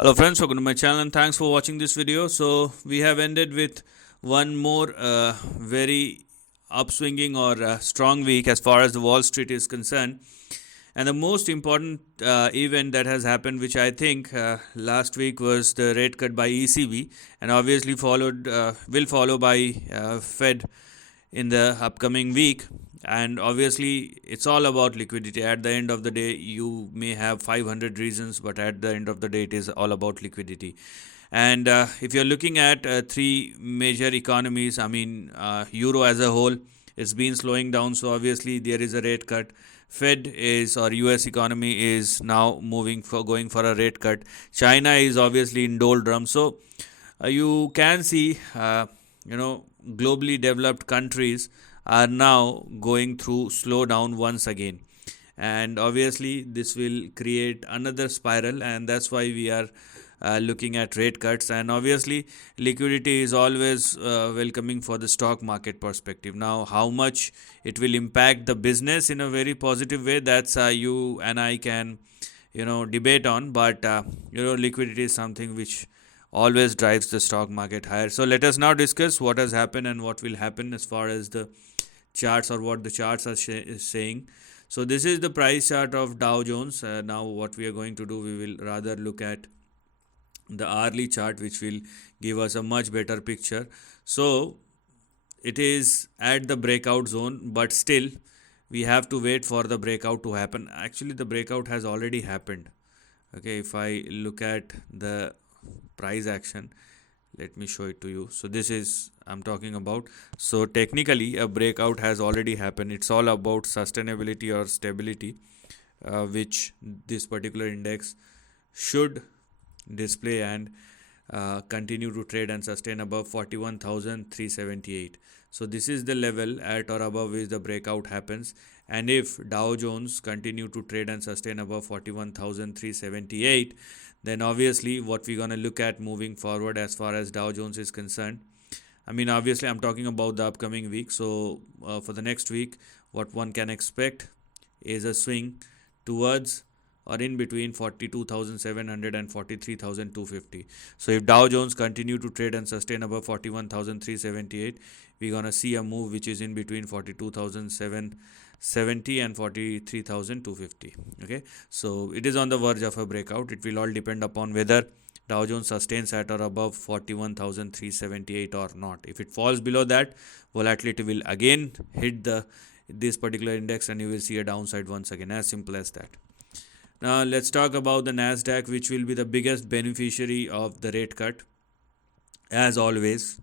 Hello friends, welcome to my channel and thanks for watching this video. So we have ended with one more very upswinging or strong week as far as the Wall Street is concerned. And the most important event that has happened, which I think last week, was the rate cut by ECB, and obviously will follow by Fed in the upcoming week. And obviously it's all about liquidity. At the end of the day, you may have 500 reasons, but at the end of the day it is all about liquidity. And if you're looking at three major economies, euro as a whole, it's been slowing down, so obviously there is a rate cut. Fed is, or US economy is now going for a rate cut. China is obviously in doldrums. So you can see globally developed countries are now going through slowdown once again, and obviously this will create another spiral, and that's why we are looking at rate cuts. And obviously liquidity is always welcoming for the stock market perspective. Now how much it will impact the business in a very positive way, that's you and I can debate on, but liquidity is something which always drives the stock market higher. So let us now discuss what has happened and what will happen as far as the charts, or what the charts are saying. So this is the price chart of Dow Jones. Now what we are going to do, we will rather look at the hourly chart, which will give us a much better picture. So it is at the breakout zone, but still we have to wait for the breakout to happen. Actually the breakout has already happened. Okay, if I look at the price action, let me show it to you. So this is I'm talking about. So technically a breakout has already happened. It's all about sustainability or stability, which this particular index should display and continue to trade and sustain above 41,378. So this is the level at or above which the breakout happens. And if Dow Jones continue to trade and sustain above 41,378, then obviously what we're going to look at moving forward as far as Dow Jones is concerned, obviously I'm talking about the upcoming week. So for the next week, what one can expect is a swing towards or in between 42,700 and 43,250. So if Dow Jones continue to trade and sustain above 41,378, we're going to see a move which is in between 42,770 and 43,250. Okay, so it is on the verge of a breakout. It will all depend upon whether Dow Jones sustains at or above 41,378 or not. If it falls below that, volatility will again hit this particular index, and you will see a downside once again. As simple as that. Now let's talk about the NASDAQ, which will be the biggest beneficiary of the rate cut, as always,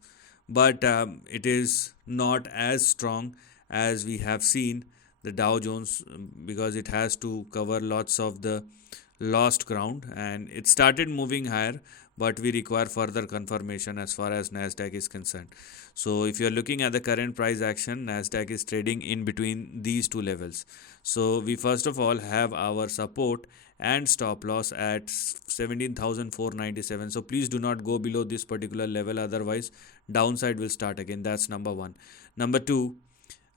but it is not as strong as we have seen the Dow Jones, because it has to cover lots of the lost ground, and it started moving higher, but we require further confirmation as far as NASDAQ is concerned. So if you're looking at the current price action, NASDAQ is trading in between these two levels. So we first of all have our support and stop loss at 17,497. So please do not go below this particular level, otherwise downside will start again. That's number one. Number two,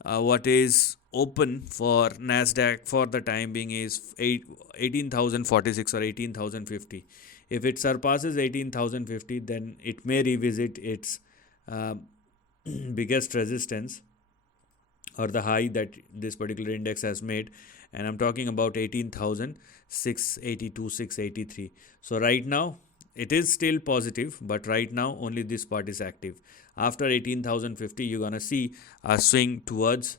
what is open for NASDAQ for the time being is 18,046 or 18,050. If it surpasses 18,050, then it may revisit its biggest resistance, or the high that this particular index has made, and I'm talking about 18,682, 683. So right now it is still positive, but right now only this part is active. After 18,050, you're gonna see a swing towards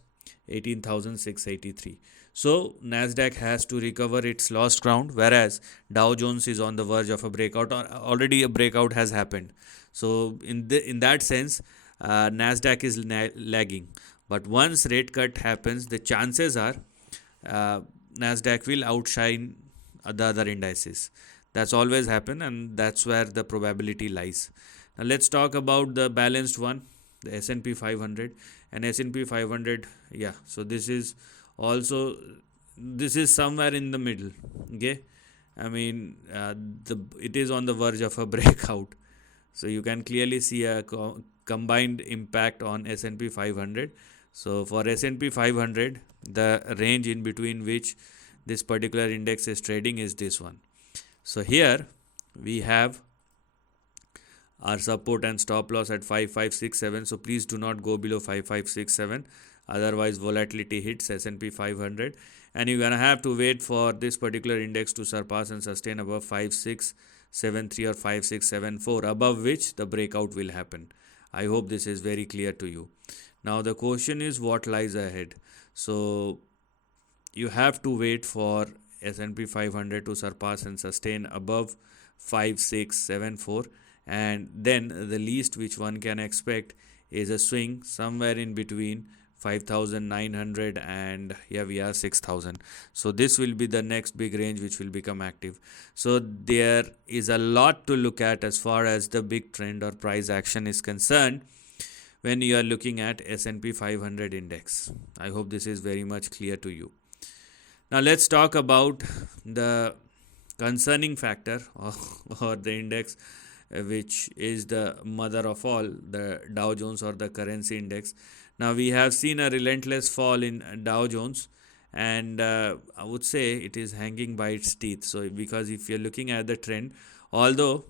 18,683. So NASDAQ has to recover its lost ground, whereas Dow Jones is on the verge of a breakout, or already a breakout has happened. So in that sense, NASDAQ is lagging. But once rate cut happens, the chances are NASDAQ will outshine the other indices. That's always happened, and that's where the probability lies. Now let's talk about the balanced one, the S&P 500. And S&P 500, yeah, so this is somewhere in the middle. Okay, it is on the verge of a breakout. So you can clearly see a combined impact on S&P 500. So for S&P 500, the range in between which this particular index is trading is this one. So here we have our support and stop loss at 5567. So please do not go below 5567, otherwise volatility hits S&P 500, and you're gonna have to wait for this particular index to surpass and sustain above 5673 or 5674, above which the breakout will happen. I hope this is very clear to you. Now the question is what lies ahead. So you have to wait for S&P 500 to surpass and sustain above 5674, and then the least which one can expect is a swing somewhere in between 5900 and here we are 6000. So this will be the next big range which will become active. So there is a lot to look at as far as the big trend or price action is concerned when you are looking at S&P 500 index. I hope this is very much clear to you. Now let's talk about the concerning factor or the index which is the mother of all, the Dow Jones or the currency index. Now we have seen a relentless fall in Dow Jones, and I would say it is hanging by its teeth. So because if you're looking at the trend, although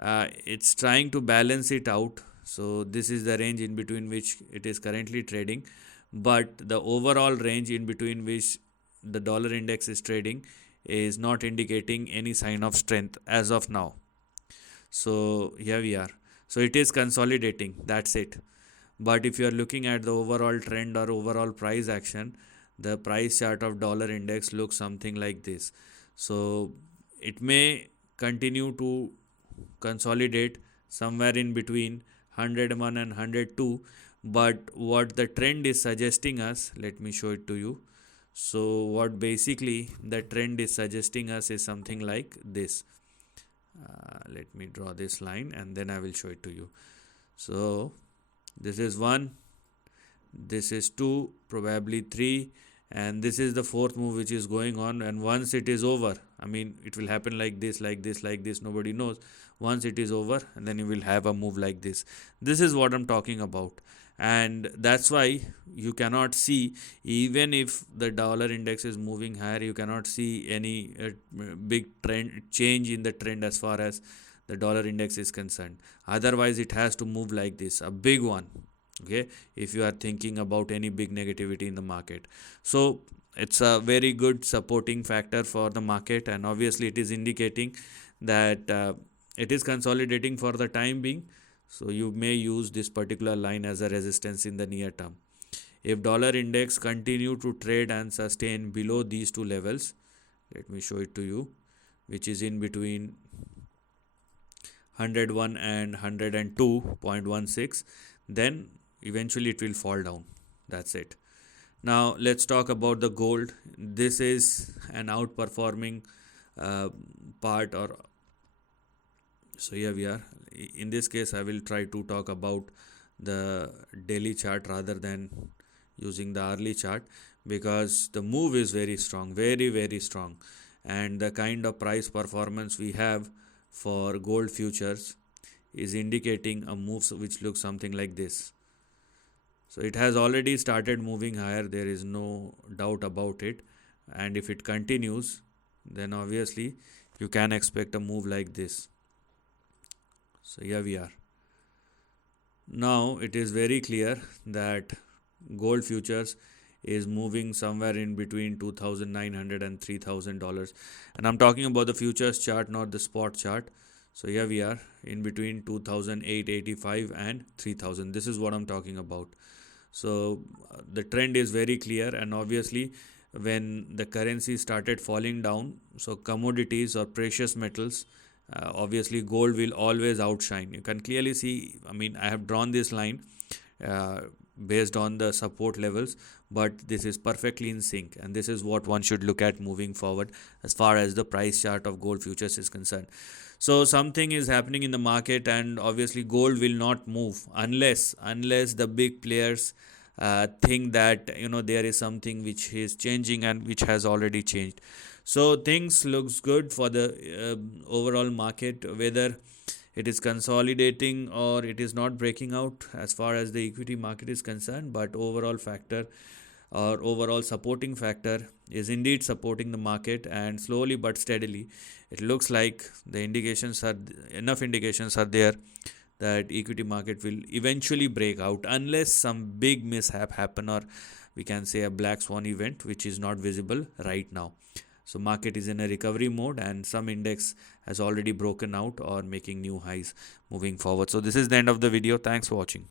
it's trying to balance it out, so this is the range in between which it is currently trading, but the overall range in between which the dollar index is trading is not indicating any sign of strength as of now. So here we are. So it is consolidating, that's it. But if you are looking at the overall trend or overall price action, the price chart of dollar index looks something like this. So it may continue to consolidate somewhere in between 101 and 102, but what the trend is suggesting us, let me show it to you. So what basically the trend is suggesting us is something like this. Let me draw this line and then I will show it to you. So this is 1, this is 2, probably 3, and this is the fourth move which is going on. And once it is over, I mean it will happen like this, like this, like this, nobody knows. Once it is over, and then you will have a move like this. This is what I'm talking about, and that's why you cannot see, even if the dollar index is moving higher, you cannot see any big trend change in the trend as far as the dollar index is concerned. Otherwise it has to move like this, a big one, okay, if you are thinking about any big negativity in the market. So it's a very good supporting factor for the market, and obviously it is indicating that it is consolidating for the time being. So you may use this particular line as a resistance in the near term. If dollar index continue to trade and sustain below these two levels, let me show it to you, which is in between 101 and 102.16, then eventually it will fall down. That's it. Now let's talk about the gold. This is an outperforming part, or so here we are. In this case I will try to talk about the daily chart rather than using the hourly chart, because the move is very strong, very very strong, and the kind of price performance we have for gold futures is indicating a move which looks something like this. So it has already started moving higher, there is no doubt about it, and if it continues, then obviously you can expect a move like this. So here we are. Now it is very clear that gold futures is moving somewhere in between $2,900 and $3,000, and I'm talking about the futures chart, not the spot chart. So here we are in between 2,885 and 3,000. This is what I'm talking about. So the trend is very clear, and obviously when the currency started falling down, so commodities or precious metals, obviously gold will always outshine. You can clearly see, I mean I have drawn this line based on the support levels, but this is perfectly in sync, and this is what one should look at moving forward as far as the price chart of gold futures is concerned. So something is happening in the market, and obviously gold will not move unless the big players think that there is something which is changing and which has already changed. So things looks good for the overall market, whether it is consolidating or it is not breaking out as far as the equity market is concerned, but overall factor or overall supporting factor is indeed supporting the market, and slowly but steadily it looks like the enough indications are there that equity market will eventually break out unless some big mishap happen, or we can say a black swan event which is not visible right now. So market is in a recovery mode and some index has already broken out or making new highs moving forward. So this is the end of the video. Thanks for watching.